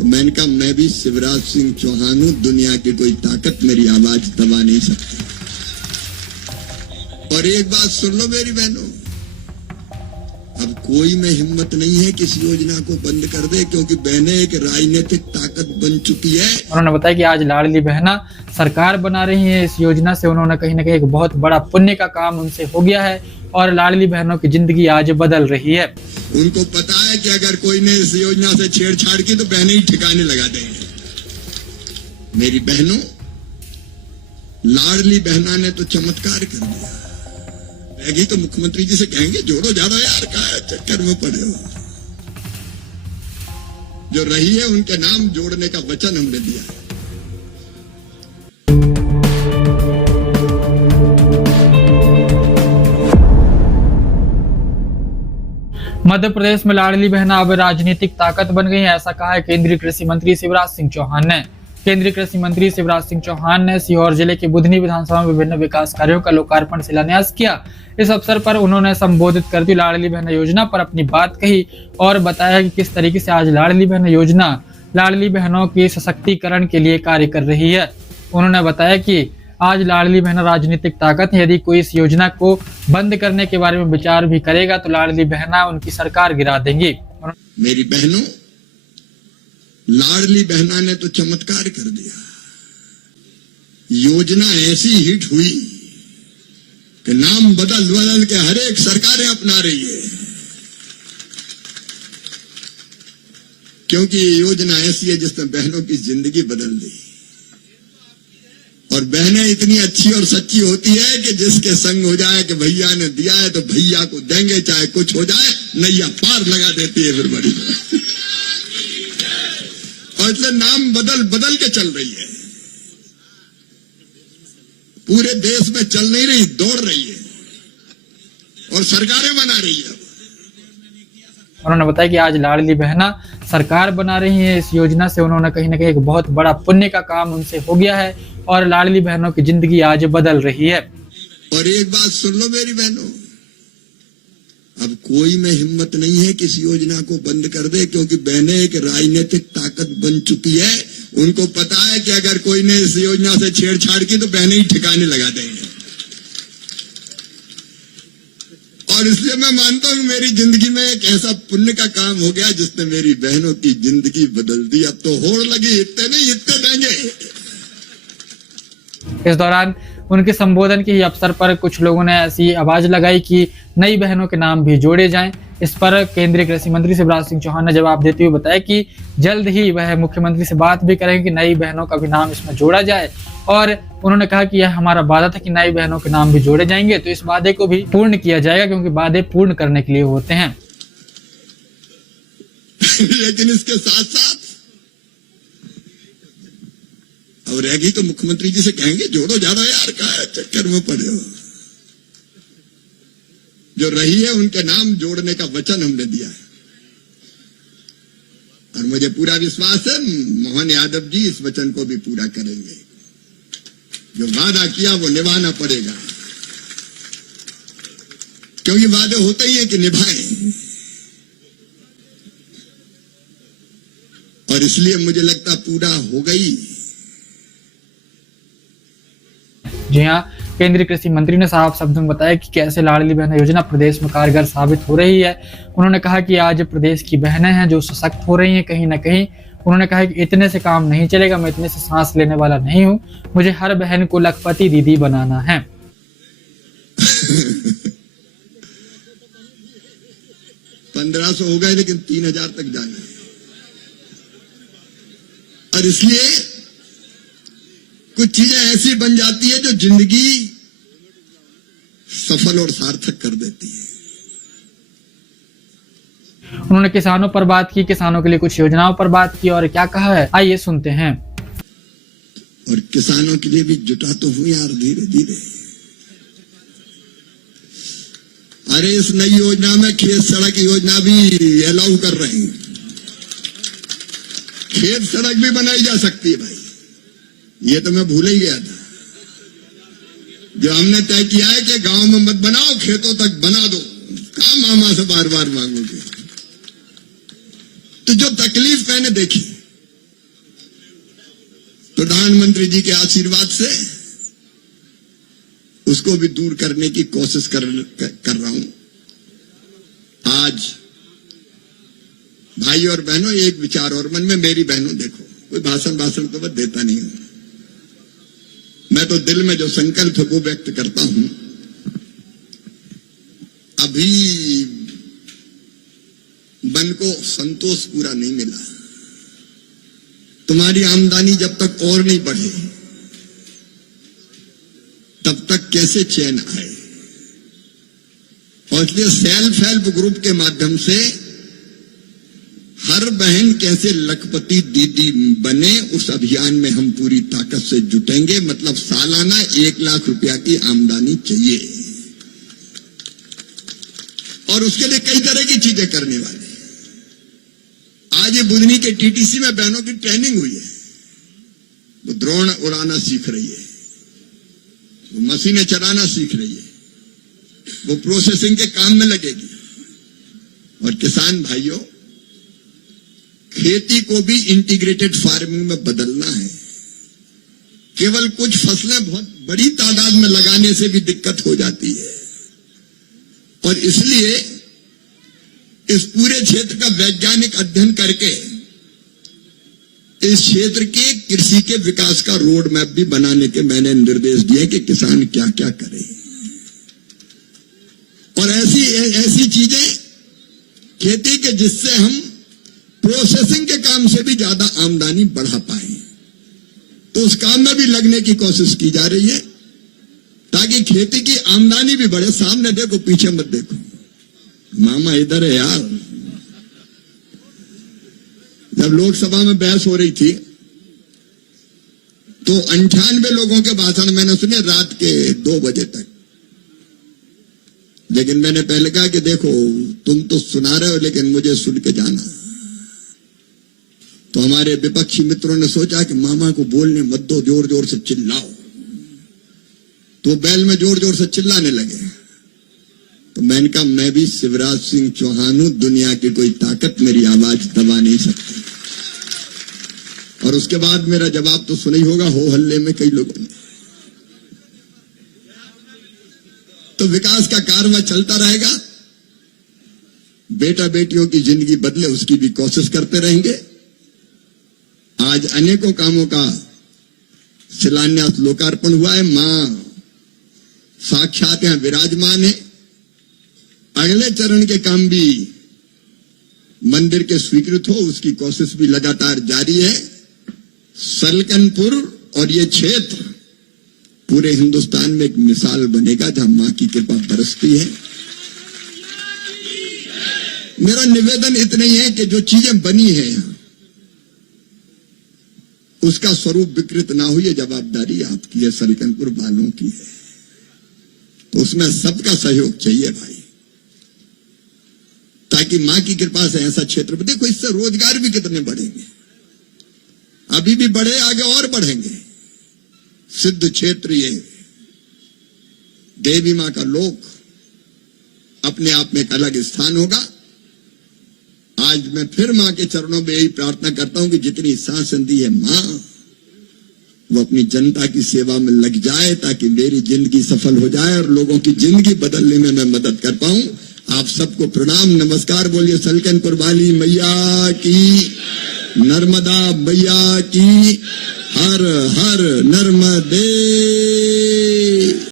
तो मैंने कहा मैं भी शिवराज सिंह चौहान हूं, दुनिया की कोई ताकत मेरी आवाज दबा नहीं सकती। और एक बात सुन लो मेरी बहनों, अब कोई में हिम्मत नहीं है कि इस योजना को बंद कर दे, क्योंकि बहनें एक राजनीतिक ताकत बन चुकी है। उन्होंने बताया कि आज लाडली बहना सरकार बना रही है। इस योजना से उन्होंने कहीं ना कहीं एक बहुत बड़ा पुण्य का काम उनसे हो गया है और लाडली बहनों की जिंदगी आज बदल रही है। उनको पता है कि अगर कोई ने इस योजना से छेड़छाड़ की तो बहनें ही ठिकाने लगा देंगे। मेरी बहनों, लाडली बहना ने तो चमत्कार कर दिया। रहेगी तो मुख्यमंत्री जी से कहेंगे जोड़ो ज्यादा यार, क्या चक्कर में पड़े हो। जो रही है उनके नाम जोड़ने का वचन हमने दिया है। मध्य प्रदेश में लाडली बहना अब राजनीतिक ताकत बन गई है, ऐसा कहा है केंद्रीय कृषि मंत्री शिवराज सिंह चौहान ने। केंद्रीय कृषि मंत्री शिवराज सिंह चौहान ने सीहोर जिले के बुधनी विधानसभा में विभिन्न विकास कार्यों का लोकार्पण शिलान्यास किया। इस अवसर पर उन्होंने संबोधित करते हुए लाडली बहना योजना पर अपनी बात कही और बताया कि किस तरीके से आज लाडली बहना योजना लाडली बहनों के सशक्तिकरण के लिए कार्य कर रही है। उन्होंने बताया कि आज लाडली बहना राजनीतिक ताकत है। यदि कोई इस योजना को बंद करने के बारे में विचार भी करेगा तो लाडली बहना उनकी सरकार गिरा देंगी। मेरी बहनों, लाडली बहना ने तो चमत्कार कर दिया। योजना ऐसी हिट हुई कि नाम बदल बदल के हर एक सरकारें अपना रही है, क्योंकि ये योजना ऐसी है जिसने बहनों की जिंदगी बदल दी। और बहनें इतनी अच्छी और सच्ची होती है कि जिसके संग हो जाए कि भैया ने दिया है तो भैया को देंगे, चाहे कुछ हो जाए, नैया पार लगा देती है फिर बड़ी। और इसलिए नाम बदल बदल के चल रही है, पूरे देश में चल नहीं रही, दौड़ रही है और सरकारें बना रही है। उन्होंने बताया कि आज लाडली बहना सरकार बना रही है। इस योजना से उन्होंने कहीं ना कहीं एक बहुत बड़ा पुण्य का काम उनसे हो गया है और लाडली बहनों की जिंदगी आज बदल रही है। और एक बात सुन लो मेरी बहनों, अब कोई में हिम्मत नहीं है कि इस योजना को बंद कर दे, क्योंकि बहनें एक राजनीतिक ताकत बन चुकी है। उनको पता है कि अगर कोई ने इस योजना से छेड़छाड़ की तो बहनें ही ठिकाने लगा देंगे। और इसलिए मैं मानता हूं मेरी जिंदगी में एक ऐसा पुण्य का काम हो गया जिसने मेरी बहनों की जिंदगी बदल दी। अब तो होड़ लगी, इतने नहीं इतने देंगे। इस दौरान उनके संबोधन के ही अवसर पर कुछ लोगों ने ऐसी आवाज लगाई कि नई बहनों के नाम भी जोड़े जाएं। इस पर केंद्रीय कृषि मंत्री शिवराज सिंह चौहान ने जवाब देते हुए बताया कि जल्द ही वह मुख्यमंत्री से बात भी करेंगे कि नई बहनों का भी नाम इसमें जोड़ा जाए। और उन्होंने कहा कि यह हमारा वादा था कि नई बहनों के नाम भी जोड़े जाएंगे, तो इस वादे को भी पूर्ण किया जाएगा, क्योंकि वादे पूर्ण करने के लिए होते हैं। लेकिन इसके साथ साथ अब रहेगी तो मुख्यमंत्री जी से कहेंगे जोड़ो ज्यादा यार, क्या चक्कर में पड़े हो। जो रही है उनके नाम जोड़ने का वचन हमने दिया है और मुझे पूरा विश्वास है मोहन यादव जी इस वचन को भी पूरा करेंगे। जो वादा किया वो निभाना पड़ेगा, क्योंकि वादे होते ही है कि निभाएं। और इसलिए मुझे लगता पूरा हो गई। जी हाँ, केंद्रीय कृषि मंत्री ने साफ शब्दों में बताया कि कैसे लाडली बहना योजना प्रदेश में कारगर साबित हो रही है। उन्होंने कहा कि आज प्रदेश की बहनें हैं जो सशक्त हो रही हैं। कहीं ना कहीं उन्होंने कहा कि इतने से काम नहीं चलेगा, मैं इतने से सांस लेने वाला नहीं हूं, मुझे हर बहन को लखपति दीदी बनाना है। 1500 हो गए लेकिन 3000 तक जाना है। और इसलिए कुछ चीजें ऐसी बन जाती है जो जिंदगी सफल और सार्थक कर देती है। उन्होंने किसानों पर बात की, किसानों के लिए कुछ योजनाओं पर बात की और क्या कहा है, आइए सुनते हैं। और किसानों के लिए भी जुटा तो हूं यार धीरे धीरे। अरे इस नई योजना में खेत सड़क योजना भी अलाउ कर रहे हैं। खेत सड़क भी बनाई जा सकती है भाई, ये तो मैं भूल ही गया था। जो हमने तय किया है कि गांव में मत बनाओ, खेतों तक बना दो। कहाँ मामा से बार बार मांगोगे। तो जो तकलीफ मैंने देखी प्रधानमंत्री जी के आशीर्वाद से उसको भी दूर करने की कोशिश कर रहा हूं। आज भाई और बहनों, एक विचार और मन में, मेरी बहनों देखो, कोई भाषण तो मैं देता नहीं हूं, मैं तो दिल में जो संकल्प है वो व्यक्त करता हूं। अभी मन को संतोष पूरा नहीं मिला। तुम्हारी आमदनी जब तक और नहीं बढ़े तब तक कैसे चैन आए। और इसलिए सेल्फ हेल्प ग्रुप के माध्यम से हर बहन कैसे लखपति दीदी बने, उस अभियान में हम पूरी ताकत से जुटेंगे। मतलब सालाना 1 लाख रुपया की आमदनी चाहिए और उसके लिए कई तरह की चीजें करने वाले। आज ये बुधनी के टीटीसी में बहनों की ट्रेनिंग हुई है, वो ड्रोन उड़ाना सीख रही है, वो मशीनें चलाना सीख रही है, वो प्रोसेसिंग के काम में लगेगी। और किसान भाइयों, खेती को भी इंटीग्रेटेड फार्मिंग में बदलना है। केवल कुछ फसलें बहुत बड़ी तादाद में लगाने से भी दिक्कत हो जाती है और इसलिए इस पूरे क्षेत्र का वैज्ञानिक अध्ययन करके इस क्षेत्र के कृषि के विकास का रोड मैप भी बनाने के मैंने निर्देश दिए कि किसान क्या क्या करें। और ऐसी चीजें खेती के जिससे हम प्रोसेसिंग के काम से भी ज्यादा आमदनी बढ़ा पाए, तो उस काम में भी लगने की कोशिश की जा रही है ताकि खेती की आमदनी भी बढ़े। सामने देखो, पीछे मत देखो, मामा इधर है यार। जब लोकसभा में बहस हो रही थी तो 98 लोगों के भाषण मैंने सुने रात के 2 बजे तक। लेकिन मैंने पहले कहा कि देखो, तुम तो सुना रहे हो लेकिन मुझे सुन के जाना। तो हमारे विपक्षी मित्रों ने सोचा कि मामा को बोलने मत दो, जोर जोर से चिल्लाओ। तो बैल में जोर जोर से चिल्लाने लगे। तो मैंने कहा, मैं भी शिवराज सिंह चौहान हूं, दुनिया की कोई ताकत मेरी आवाज दबा नहीं सकती। और उसके बाद मेरा जवाब तो सुना ही होगा, हो हल्ले में कई लोगों ने। तो विकास का कारवां चलता रहेगा, बेटा बेटियों की जिंदगी बदले उसकी भी कोशिश करते रहेंगे। आज अनेकों कामों का शिलान्यास लोकार्पण हुआ है, मां साक्षात यहां विराजमान है। अगले चरण के काम भी मंदिर के स्वीकृत हो, उसकी कोशिश भी लगातार जारी है। सलकनपुर और ये क्षेत्र पूरे हिंदुस्तान में एक मिसाल बनेगा जहां मां की कृपा बरसती है। मेरा निवेदन इतना ही है कि जो चीजें बनी है यहां, उसका स्वरूप विकृत ना हो, ये जवाबदारी आपकी है, सलकनपुर वालों की है। तो उसमें सबका सहयोग चाहिए भाई, ताकि मां की कृपा से ऐसा क्षेत्र में देखो, इससे रोजगार भी कितने बढ़ेंगे, अभी भी बढ़े, आगे और बढ़ेंगे। सिद्ध क्षेत्र ये देवी मां का लोक अपने आप में एक अलग स्थान होगा। आज मैं फिर मां के चरणों में यही प्रार्थना करता हूं कि जितनी सांसें दी है मां, वो अपनी जनता की सेवा में लग जाए ताकि मेरी जिंदगी सफल हो जाए और लोगों की जिंदगी बदलने में मैं मदद कर पाऊं। आप सबको प्रणाम, नमस्कार। बोलिए सलकनपुर वाली मैया की, नर्मदा मैया की, हर हर नर्मदे।